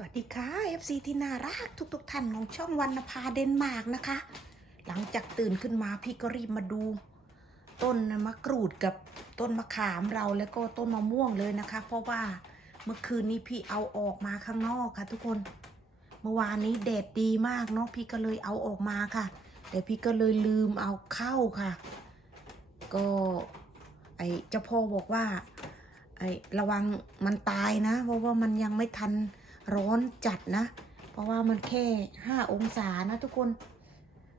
สวัสดีค่ะ FC ที่น่ารักทุกๆท่านของช่องวันนภาเดนมาร์กนะคะ หลังจากตื่นขึ้นมาพี่ก็รีบมาดู ต้นมะกรูดกับต้นมะขามเราแล้วก็ต้นมะม่วงเลยนะคะ เพราะว่าเมื่อคืนนี้พี่เอาออกมาข้างนอกค่ะ ทุกคน เมื่อวานนี้แดดดีมากเนาะพี่ก็เลยเอาออกมาค่ะ แต่พี่ก็เลยลืมเอาเข้าค่ะ ก็ไอเจ้าพ่อบอกว่าไอระวังมันตายนะ เพราะว่ามันยังไม่ทัน ร้อนจัดนะ เพราะว่ามันแค่ห้าองศานะทุกคน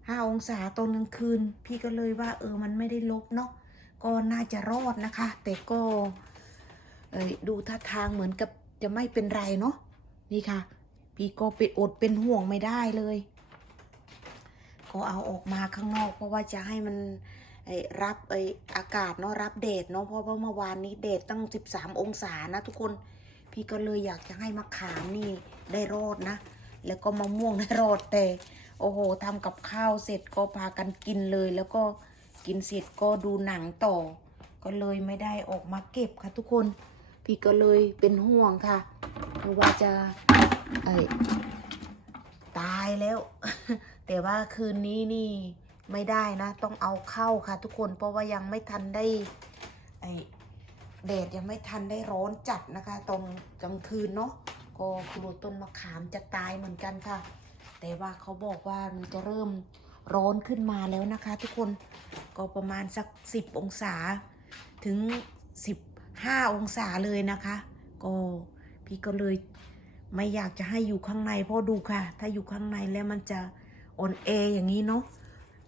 ห้าองศาตอนกลางคืน พี่ก็เลยว่าเออมันไม่ได้ลบเนาะก็น่าจะรอดนะคะ แต่ก็เอยดูท่าทางเหมือนกับจะไม่เป็นไรเนาะนี่ค่ะ พี่ก็ไปอดเป็นห่วงไม่ได้เลย ก็เอาออกมาข้างนอก เพราะว่าจะให้มันรับไอ้อากาศเนาะรับแดดเนาะเพราะว่าเมื่อวานนี้แดดตั้ง 13 องศานะทุกคน พี่ก็เลยอยากจะให้มะขามนี่ได้รอดนะ แล้วก็มะม่วงได้รอดแต่ โอ้โหทำกับข้าวเสร็จก็พากันกินเลย แล้วก็กินเสร็จก็ดูหนังต่อ ก็เลยไม่ได้ออกมาเก็บค่ะทุกคน พี่ก็เลยเป็นห่วงค่ะเพราะว่าจะไอ้ตายแล้ว แต่ว่าคืนนี้นี่ไม่ได้นะ ต้องเอาเข้าค่ะทุกคนเพราะว่ายังไม่ทันได้ไอ แดดยังไม่ทันได้ร้อนจัดนะคะ ตอนกลางคืนเนาะก็กลัวต้นมะขามจะตายเหมือนกันค่ะ แต่ว่าเขาบอกว่ามันจะเริ่มร้อนขึ้นมาแล้วนะคะ ทุกคนก็ประมาณสักสิบองศาถึงสิบห้าองศาเลยนะคะ ก็พี่ก็เลยไม่อยากจะให้อยู่ข้างในเพราะดูค่ะ ถ้าอยู่ข้างในแล้วมันจะอ่อนแออย่างนี้เนาะ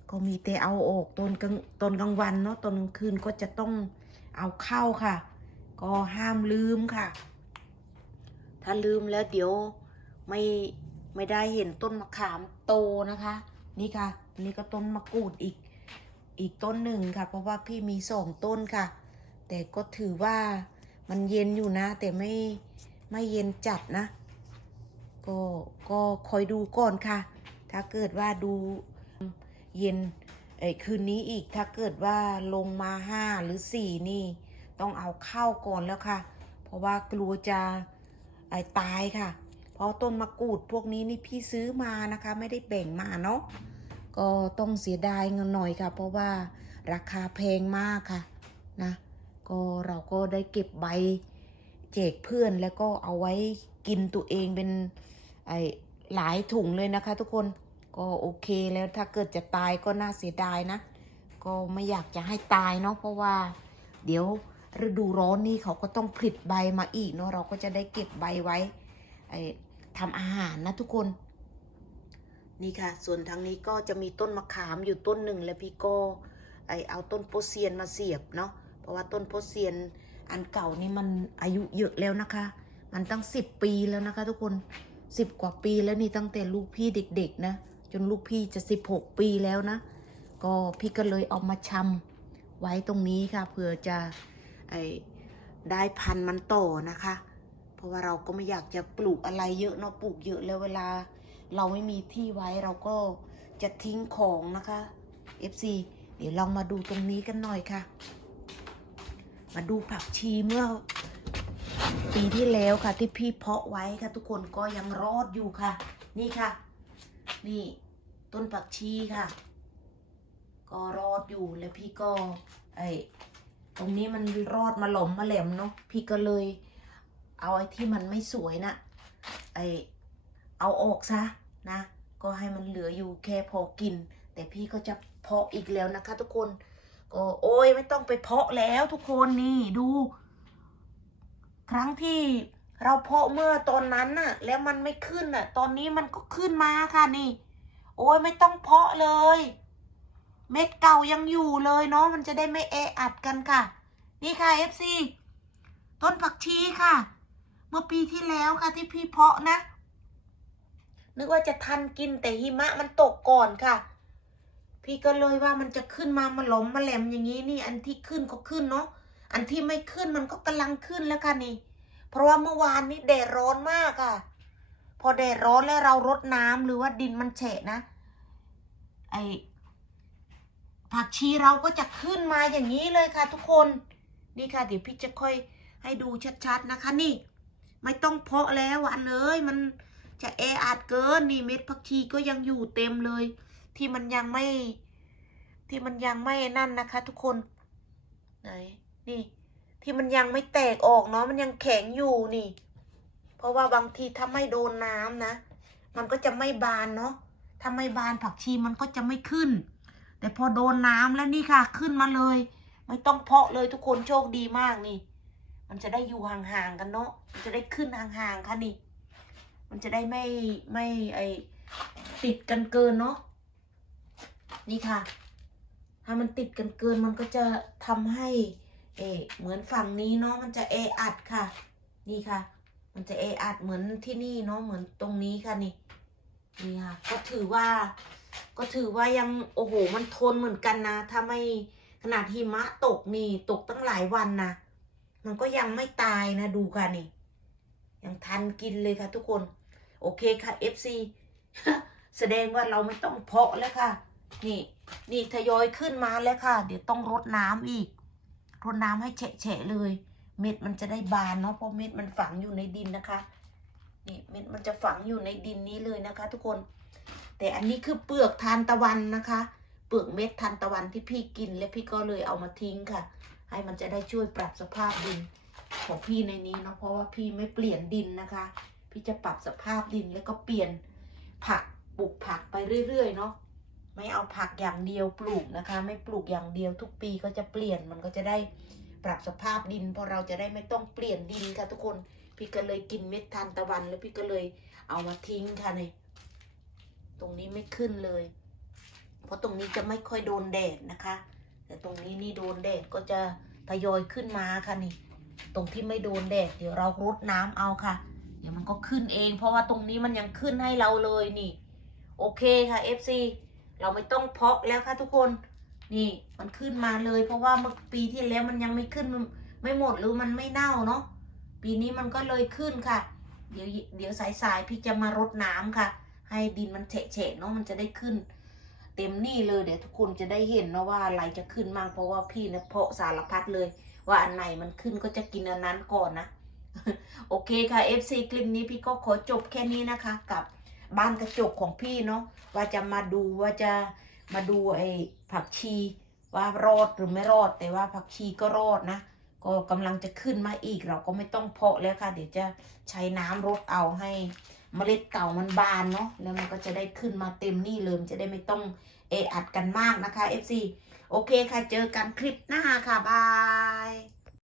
ก็มีแต่เอาออกตอนกลางตอนกลางวันเนาะตอนกลางคืนก็จะต้อง เอาเข้าค่ะ ก็ห้ามลืมค่ะ ถ้าลืมแล้วเดี๋ยวไม่ไม่ได้เห็นต้นมะขามโตนะคะ นี่ค่ะ นี่ก็ต้นมะกรูดอีกอีกต้นหนึ่งค่ะ เพราะว่าพี่มีสองต้นค่ะ แต่ก็ถือว่ามันเย็นอยู่นะ แต่ไม่ไม่เย็นจัดนะ ก็ก็คอยดูก่อนค่ะ ถ้าเกิดว่าดูเย็น เอ้คืนนี้อีกถ้าเกิดว่าลงมาห้าหรือสี่นี่ ต้องเอาเข้าก่อนแล้วค่ะ เพราะว่ากลัวจะไอ้ตายค่ะ เพราะต้นมะกรูดพวกนี้นี่พี่ซื้อมานะคะ ไม่ได้แบ่งมาเนาะก็ต้องเสียดายเงินหน่อยค่ะ เพราะว่าราคาแพงมากค่ะนะก็เราก็ได้เก็บใบแจกเพื่อนแล้วก็เอาไว้กินตัวเองเป็นไอ้หลายถุงเลยนะคะทุกคน ก็โอเคแล้วถ้าเกิดจะตายก็น่าเสียดายนะ ก็ไม่อยากจะให้ตายเนาะเพราะว่า เดี๋ยวฤดูร้อนนี่เขาก็ต้องผลิตใบมาอีกเนาะเราก็จะได้เก็บใบไว้ทำอาหารนะทุกคน นี่ค่ะ ส่วนทางนี้ก็จะมีต้นมะขามอยู่ต้นหนึ่งแล้วพี่ก็ไอเอาต้นโพเซียนมาเสียบเนาะเพราะว่าต้นโพเซียนอันเก่านี่มันอายุเยอะแล้วนะคะ มันตั้งสิบปีแล้วนะคะ ทุกคนสิบกว่าปีแล้วนี่ตั้งแต่ลูกพี่เด็ก ๆ นะ จนลูกพี่จะสิบหกปีแล้วนะ ก็พี่ก็เลยเอามาชำไว้ตรงนี้ค่ะเผื่อจะไอได้พันธุ์มันโตอนะคะ เพราะว่าเราก็ไม่อยากจะปลูกอะไรเยอะเนาะปลูกเยอะแล้วเวลา เราไม่มีที่ไว้เราก็จะทิ้งของนะคะ FC เดี๋ยวลองมาดูตรงนี้กันหน่อยค่ะ มาดูผักชีเมื่อ ปีที่แล้วค่ะที่พี่เพาะไว้ค่ะทุกคนก็ยังรอดอยู่ค่ะ นี่ค่ะ นี่ต้นผักชีค่ะ ก็รอดอยู่แล้วพี่ก็ ไอตรงนี้มันรอดมาหลอมมาแหลมเนาะพี่ก็เลย เอาไอ้ที่มันไม่สวยนะไอเอาออกซะนะ ก็ให้มันเหลืออยู่แค่พอกิน แต่พี่ก็จะเพาะอีกแล้วนะคะ ทุกคน ก็โอ้ยไม่ต้องไปเพาะแล้วทุกคนนี่ดู ครั้งที่ เราเพาะเมื่อตอนนั้นน่ะ แล้วมันไม่ขึ้นน่ะ ตอนนี้มันก็ขึ้นมาค่ะนี่ โอ้ยไม่ต้องเพาะเลย เม็ดเก่ายังอยู่เลยเนาะมันจะได้ไม่แออัดกันค่ะ นี่ค่ะ FC ต้นผักชีค่ะ เมื่อปีที่แล้วค่ะที่พี่เพาะนะ นึกว่าจะทันกินแต่หิมะมันตกก่อนค่ะ พี่ก็เลยว่ามันจะขึ้นมามาหลอมมาแหลมอย่างนี้นี่ อันที่ขึ้นก็ขึ้นเนาะอันที่ไม่ขึ้นมันก็กำลังขึ้นแล้วค่ะนี่ เพราะว่าเมื่อวานนี้แดดร้อนมากอะ่ะ พอแดดร้อนแล้วเรารดน้ำหรือว่าดินมันแฉะนะ ไอผักชีเราก็จะขึ้นมาอย่างนี้เลยค่ะ ทุกคน นี่ค่ะ เดี๋ยวพี่จะค่อยให้ดูชัดๆนะคะ นี่ ไม่ต้องเพาะแล้วหวานเอ้ยมันจะแออัดเกินนี่เม็ดผักชีก็ยังอยู่เต็มเลย ที่มันยังไม่ ที่มันยังไม่นั่นนะคะ ทุกคน ไหน นี่ ที่มันยังไม่แตกออกเนาะมันยังแข็งอยู่นี่ เพราะว่าบางทีถ้าไม่โดนน้ำนะ มันก็จะไม่บานเนาะถ้าไม่บานผักชีมันก็จะไม่ขึ้น แต่พอโดนน้ำแล้วนี่ค่ะ ขึ้นมาเลย ไม่ต้องเพาะเลยทุกคนโชคดีมากนี่ มันจะได้อยู่ห่างๆกันเนาะมันจะได้ขึ้นห่างๆค่ะนี่ มันจะได้ไม่ไม่ไอติดกันเกินเนาะนี่ค่ะ ถ้ามันติดกันเกินมันก็จะทำให้ เอ เหมือนฝั่งนี้เนาะมันจะเออัดค่ะ นี่ค่ะ มันจะเออัดเหมือนที่นี่เนาะเหมือนตรงนี้ค่ะนี่นี่ค่ะ ก็ถือว่า ก็ถือว่ายังโอ้โห มันทนเหมือนกันนะถ้าไม่ขนาดหิมะตกนี่ตกตั้งหลายวันนะมันก็ยังไม่ตายนะดูค่ะนี่ ยังทันกินเลยค่ะทุกคน โอเคค่ะ FC แสดงว่าเราไม่ต้องเพาะแล้วค่ะ นี่ นี่ทยอยขึ้นมาแล้วค่ะ เดี๋ยวต้องรดน้ำอีก รดน้ำให้แฉะเลย เม็ดมันจะได้บานเนาะเพราะเม็ดมันฝังอยู่ในดินนะคะนี่เม็ดมันจะฝังอยู่ในดินนี้เลยนะคะ ทุกคน แต่อันนี้คือเปลือกทานตะวันนะคะ เปลือกเม็ดทานตะวันที่พี่กิน และพี่ก็เลยเอามาทิ้งค่ะ ให้มันจะได้ช่วยปรับสภาพดินของพี่ในนี้เนาะเพราะว่าพี่ไม่เปลี่ยนดินนะคะ พี่จะปรับสภาพดินแล้วก็เปลี่ยนผักปลูกผักไปเรื่อยๆเนาะ ไม่เอาผักอย่างเดียวปลูกนะคะ ไม่ปลูกอย่างเดียวทุกปีก็จะเปลี่ยนมันก็จะได้ปรับสภาพดินเพราะเราจะได้ไม่ต้องเปลี่ยนดินค่ะทุกคนพี่ก็เลยกินเม็ดทานตะวันแล้วพี่ก็เลยเอามาทิ้งค่ะในตรงนี้ไม่ขึ้นเลย เพราะตรงนี้จะไม่ค่อยโดนแดดนะคะ แต่ตรงนี้นี่โดนแดดก็จะทยอยขึ้นมาค่ะนี่ ตรงที่ไม่โดนแดดเดี๋ยวเรารดน้ำเอาค่ะ เดี๋ยวมันก็ขึ้นเอง เพราะว่าตรงนี้มันยังขึ้นให้เราเลยนี่ โอเคค่ะ FC เราไม่ต้องเพาะแล้วค่ะทุกคน นี่มันขึ้นมาเลย เพราะว่าเมื่อปีที่แล้วมันยังไม่ขึ้นไม่หมดหรือมันไม่เน่าเนาะปีนี้มันก็เลยขึ้นค่ะ เดี๋ยวเดี๋ยวสายๆพี่จะมารดน้ำค่ะ ให้ดินมันเฉะๆเนาะมันจะได้ขึ้น เต็มนี่เลยเดี๋ยวทุกคนจะได้เห็นนะว่าอะไรจะขึ้นมากเพราะว่าพี่เนี่ยเพาะสารพัดเลย ว่าอันไหนมันขึ้นก็จะกินอันนั้นก่อนนะ โอเคค่ะ FC คลิปนี้พี่ก็ขอจบแค่นี้นะคะกับ บ้านกระจกของพี่เนาะว่าจะมาดูว่าจะมาดูไอ้ผักชีว่ารอดหรือไม่รอด แต่ว่าผักชีก็รอดนะ ก็กำลังจะขึ้นมาอีกเราก็ไม่ต้องเพาะแล้วค่ะ เดี๋ยวจะใช้น้ำรดเอาให้เมล็ดเก่ามันบานเนาะแล้วมันก็จะได้ขึ้นมาเต็มนี่เลยจะได้ไม่ต้องเออัดกันมากนะคะ FC โอเคค่ะเจอกันคลิปหน้าค่ะบาย